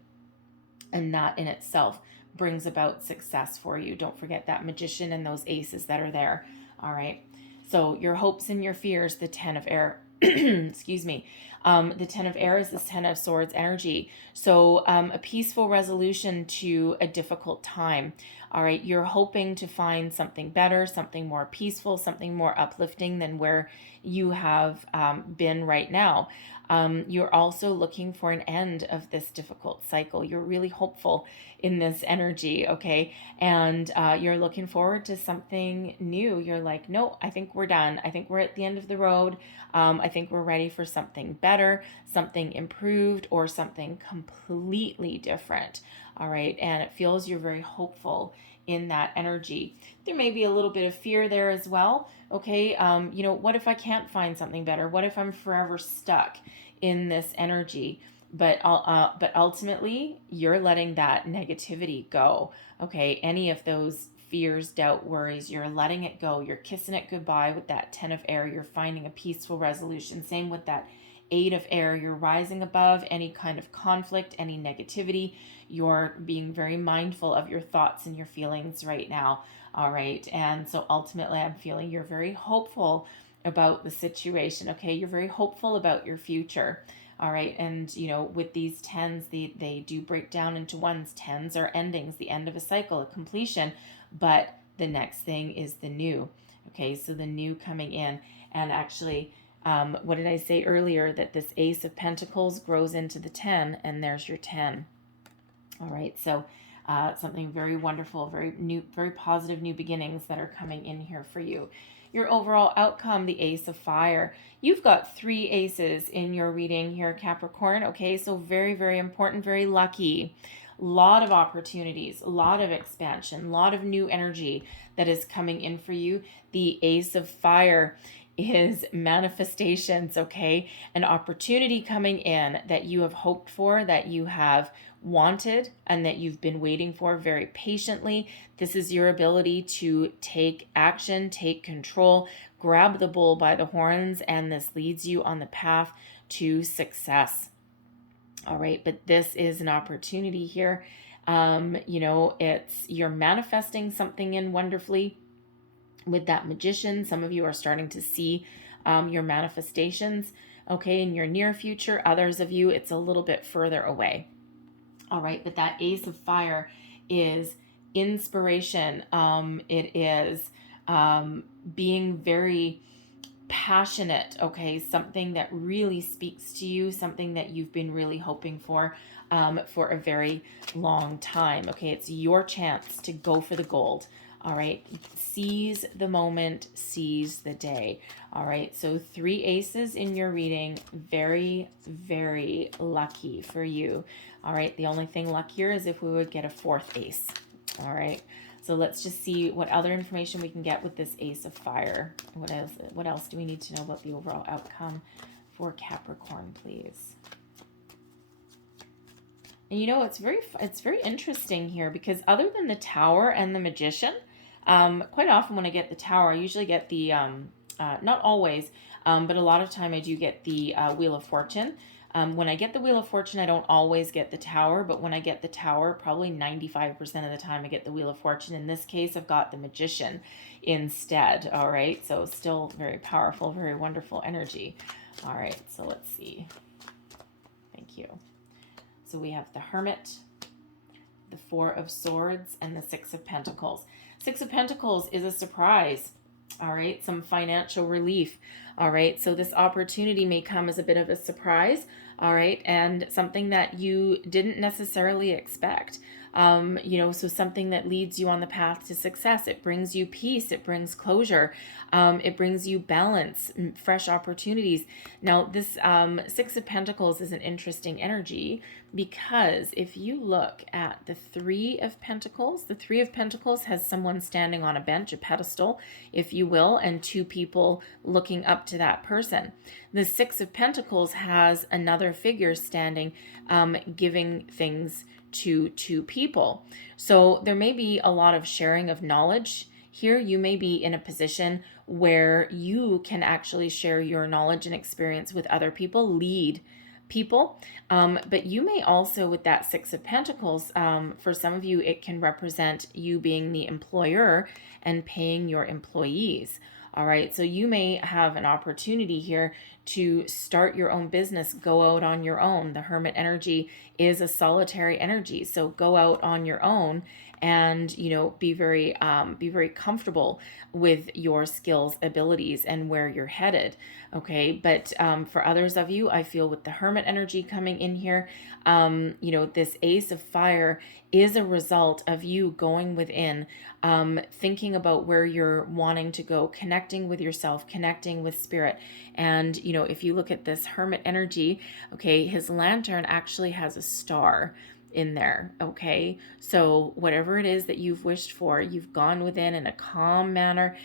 And that in itself brings about success for you. Don't forget that Magician and those aces that are there. All right. So your hopes and your fears, the Ten of Air, excuse me. The Ten of Air is this Ten of Swords energy. So a peaceful resolution to a difficult time. All right, you're hoping to find something better, something more peaceful, something more uplifting than where you have been right now. You're also looking for an end of this difficult cycle. You're really hopeful in this energy, okay? And you're looking forward to something new. You're like, no, I think we're done. I think we're at the end of the road. I think we're ready for something better, something improved, or something completely different. All right, and it feels you're very hopeful in that energy. There may be a little bit of fear there as well. Okay, what if I can't find something better? What if I'm forever stuck in this energy? But ultimately, you're letting that negativity go. Okay, any of those fears, doubt, worries. You're letting it go. You're kissing it goodbye with that 10 of air. You're finding a peaceful resolution. Same with that 8 of air. You're rising above any kind of conflict, any negativity. You're being very mindful of your thoughts and your feelings right now. All right. And so ultimately, I'm feeling you're very hopeful about the situation. Okay. You're very hopeful about your future. All right. And, you know, with these 10s, they do break down into ones. 10s are endings, the end of a cycle, a completion. But the next thing is the new. Okay. So the new coming in. And actually, what did I say earlier? That this Ace of Pentacles grows into the 10, and there's your 10. All right. So something very wonderful, very new, very positive new beginnings that are coming in here for you. Your overall outcome, the Ace of Fire. You've got 3 aces in your reading here, Capricorn. Okay, so very, very important, very lucky. Lot of opportunities, a lot of expansion, a lot of new energy that is coming in for you. The Ace of Fire is manifestations, okay? An opportunity coming in that you have hoped for, that you have wanted, and that you've been waiting for very patiently. This is your ability to take action, take control, grab the bull by the horns, and this leads you on the path to success. All right, but this is an opportunity here. You know, you're manifesting something in wonderfully with that Magician. Some of you are starting to see your manifestations, okay, in your near future. Others of you, it's a little bit further away. All right, but that Ace of Fire is inspiration. It is being very passionate, okay? Something that really speaks to you, something that you've been really hoping for a very long time, okay? It's your chance to go for the gold. All right, seize the moment, seize the day. All right, so 3 aces in your reading. Very, very lucky for you. All right, the only thing luckier is if we would get a 4th ace. All right, so let's just see what other information we can get with this Ace of Fire. What else do we need to know about the overall outcome for Capricorn, please? And you know, it's very interesting here, because other than the Tower and the Magician, quite often when I get the Tower, I usually get the, not always, but a lot of time I do get the Wheel of Fortune. When I get the Wheel of Fortune, I don't always get the Tower, but when I get the Tower, probably 95% of the time I get the Wheel of Fortune. In this case, I've got the Magician instead, all right? So still very powerful, very wonderful energy. All right, so let's see. Thank you. So we have the Hermit, the 4 of Swords, and the 6 of Pentacles. 6 of Pentacles is a surprise, all right? Some financial relief, all right? So this opportunity may come as a bit of a surprise, all right? And something that you didn't necessarily expect. You know, so something that leads you on the path to success. It brings you peace. It brings closure. It brings you balance, fresh opportunities. Now, this 6 of Pentacles is an interesting energy, because if you look at the 3 of Pentacles, the 3 of Pentacles has someone standing on a bench, a pedestal, if you will, and 2 people looking up to that person. The 6 of Pentacles has another figure standing, giving things to 2 people. So there may be a lot of sharing of knowledge here. You may be in a position where you can actually share your knowledge and experience with other people, lead people. But you may also, with that 6 of Pentacles, for some of you, it can represent you being the employer and paying your employees. All right, so you may have an opportunity here to start your own business, go out on your own. The Hermit energy is a solitary energy, so go out on your own and, you know, be very comfortable with your skills, abilities, and where you're headed. Okay, but for others of you, I feel with the Hermit energy coming in here, you know, this Ace of Fire is a result of you going within, thinking about where you're wanting to go, connecting with yourself, connecting with spirit. And, you know, if you look at this Hermit energy, okay, his lantern actually has a star in there, okay? So whatever it is that you've wished for, you've gone within in a calm manner,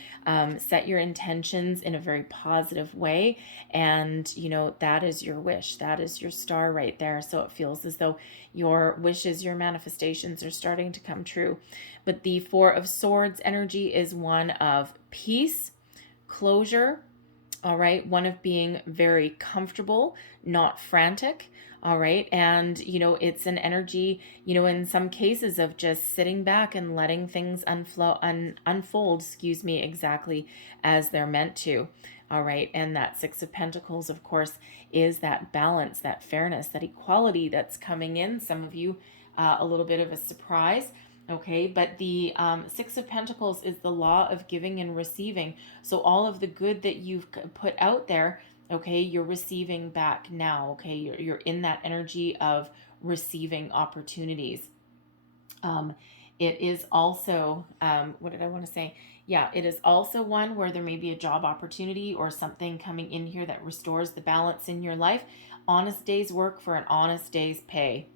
set your intentions in a very positive way, and you know, that is your wish. That is your star right there. So it feels as though your wishes, your manifestations are starting to come true. But the Four of Swords energy is one of peace, closure, all right, one of being very comfortable, not frantic, all right, and you know, it's an energy, you know, in some cases of just sitting back and letting things unfold, excuse me, exactly as they're meant to, all right. And that Six of Pentacles, of course, is that balance, that fairness, that equality that's coming in. Some of you, a little bit of a surprise. Okay, but the Six of Pentacles is the law of giving and receiving. So all of the good that you've put out there, okay, you're receiving back now. Okay, you're in that energy of receiving opportunities. It is also, what did I want to say? Yeah, it is also one where there may be a job opportunity or something coming in here that restores the balance in your life. Honest day's work for an honest day's pay.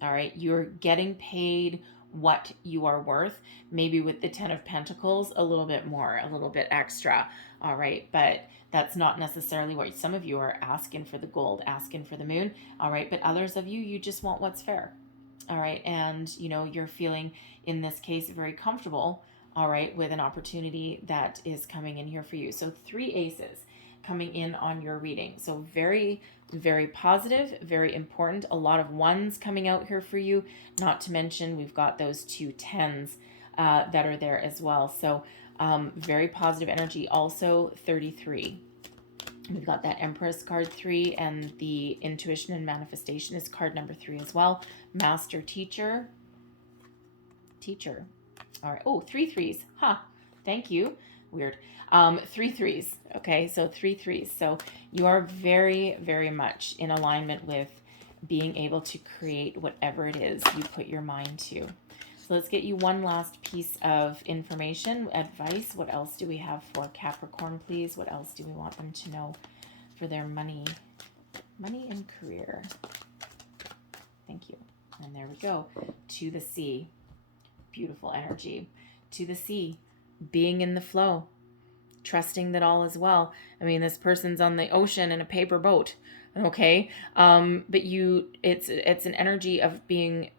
All right, you're getting paid what you are worth, maybe with the Ten of Pentacles a little bit more, a little bit extra. All right, but that's not necessarily what some of you are asking for, the gold, asking for the moon. All right, but others of you, you just want what's fair. All right, and you know, you're feeling in this case very comfortable, all right, with an opportunity that is coming in here for you. So 3 aces coming in on your reading. So very, very positive, very important. A lot of ones coming out here for you. Not to mention we've got those 2 tens that are there as well. So very positive energy. Also 33. We've got that Empress card 3, and the intuition and manifestation is card number 3 as well. Master teacher. All right. Oh, 3 threes. Huh. Thank you. Weird. 3 threes. Okay, so 3 threes. So you are very, very much in alignment with being able to create whatever it is you put your mind to. So let's get you one last piece of information, advice. What else do we have for Capricorn, please? What else do we want them to know for their money and career? Thank you. And there we go. To the sea. Beautiful energy. To the sea. Being in the flow. Trusting that all is well. I mean, this person's on the ocean in a paper boat, okay? But it's an energy of being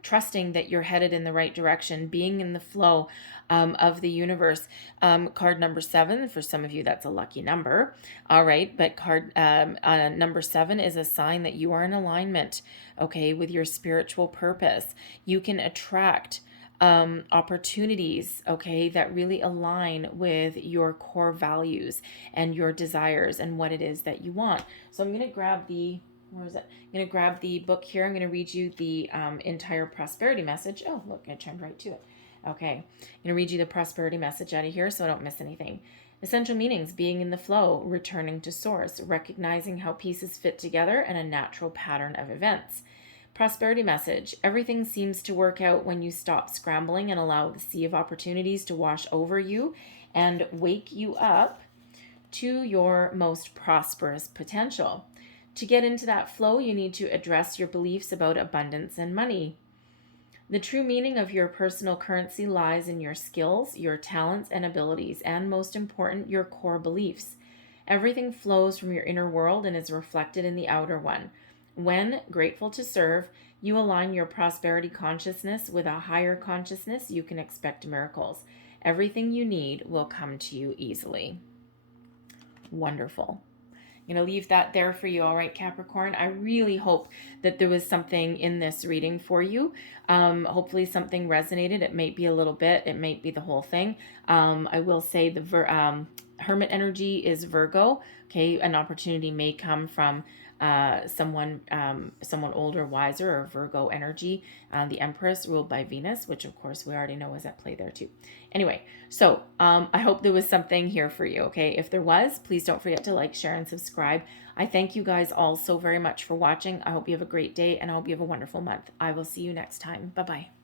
trusting that you're headed in the right direction, being in the flow of the universe. Card number 7, for some of you, that's a lucky number. All right, but card number 7 is a sign that you are in alignment, okay, with your spiritual purpose. You can attract opportunities, okay, that really align with your core values and your desires and what it is that you want. So I'm going to grab the, where is it? I'm going to grab the book here. I'm going to read you the entire prosperity message. Oh, look, I turned right to it. Okay. I'm going to read you the prosperity message out of here so I don't miss anything. Essential meanings: being in the flow, returning to source, recognizing how pieces fit together, and a natural pattern of events. Prosperity message: everything seems to work out when you stop scrambling and allow the sea of opportunities to wash over you and wake you up to your most prosperous potential. To get into that flow, you need to address your beliefs about abundance and money. The true meaning of your personal currency lies in your skills, your talents and abilities, and most important, your core beliefs. Everything flows from your inner world and is reflected in the outer one. When grateful to serve, you align your prosperity consciousness with a higher consciousness, you can expect miracles. Everything you need will come to you easily. Wonderful. I'm going to leave that there for you, all right, Capricorn? I really hope that there was something in this reading for you. Hopefully something resonated. It might be a little bit. It might be the whole thing. I will say the Hermit energy is Virgo. Okay, an opportunity may come from someone older, wiser, or Virgo energy. The Empress ruled by Venus, which of course we already know is at play there too. Anyway, so I hope there was something here for you. Okay, if there was, please don't forget to like, share, and subscribe. I thank you guys all so very much for watching. I hope you have a great day, and I hope you have a wonderful month. I will see you next time. Bye-bye.